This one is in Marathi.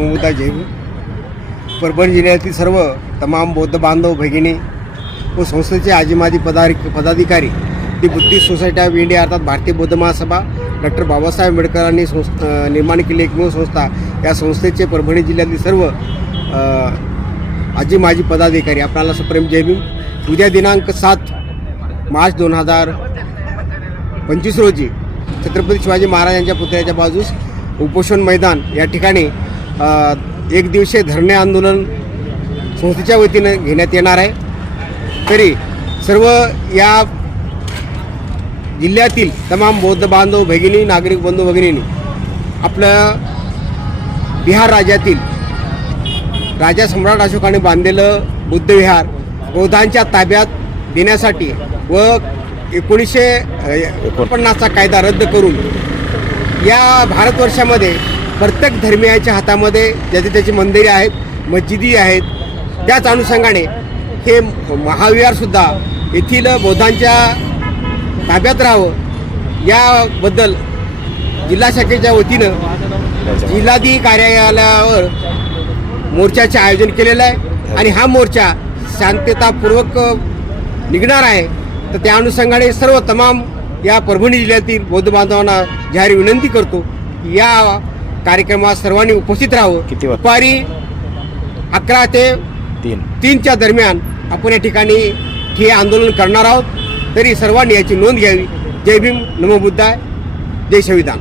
नमोबुद्धा जय परभणी जिल्ह्यातील सर्व तमाम बौद्ध बांधव भगिनी व संस्थेचे आजीमाजी पदार पदाधिकारी the Buddhist society of India अर्थात भारतीय बौद्ध महासभा डॉक्टर बाबासाहेब आंबेडकरांनी संस् निर्माण केली एकमेव संस्था. या संस्थेचे परभणी जिल्ह्यातील सर्व आजी माजी पदाधिकारी आपणाला सुप्रेम जय उद्या दिनांक सात मार्च दोन हजार पंचवीस रोजी छत्रपती शिवाजी महाराजांच्या पुतळ्याच्या बाजूस उपोषण मैदान या ठिकाणी एक दिवसीय धरणे आंदोलन संस्थेच्या वतीनं घेण्यात येणार आहे. तरी सर्व या जिल्ह्यातील तमाम बौद्ध बांधव भगिनी नागरिक बंधू भगिनींनी आपलं बिहार राज्यातील राजा सम्राट अशोकाने बांधलेलं बुद्धविहार बौद्धांच्या ताब्यात देण्यासाठी व एकोणीसशे एकोणपन्नासचा कायदा रद्द करून या भारतवर्षामध्ये प्रत्येक धर्मियाच्या हातामध्ये ज्याची त्याची मंदिरे आहेत मस्जिदी आहेत त्याच अनुषंगाने हे महाविहारसुद्धा येथील बौद्धांच्या ताब्यात राहावं याबद्दल जिल्हा शाखेच्या वतीनं जिल्हाधी कार्यालयावर मोर्चाचे आयोजन केलेलं आहे आणि हा मोर्चा शांततापूर्वक निघणार आहे. तर त्या अनुषंगाने सर्व तमाम या परभणी जिल्ह्यातील बौद्ध बांधवांना जाहीर विनंती करतो. या कार्यक्रमात सर्वांनी उपस्थित राहावं. किती वाजता? दुपारी अकरा ते तीन. तीनच्या दरम्यान आपण या ठिकाणी हे आंदोलन करणार आहोत. तरी सर्वांनी याची नोंद घ्यावी. जय भीम नमो बुद्धाय. जय संविधान.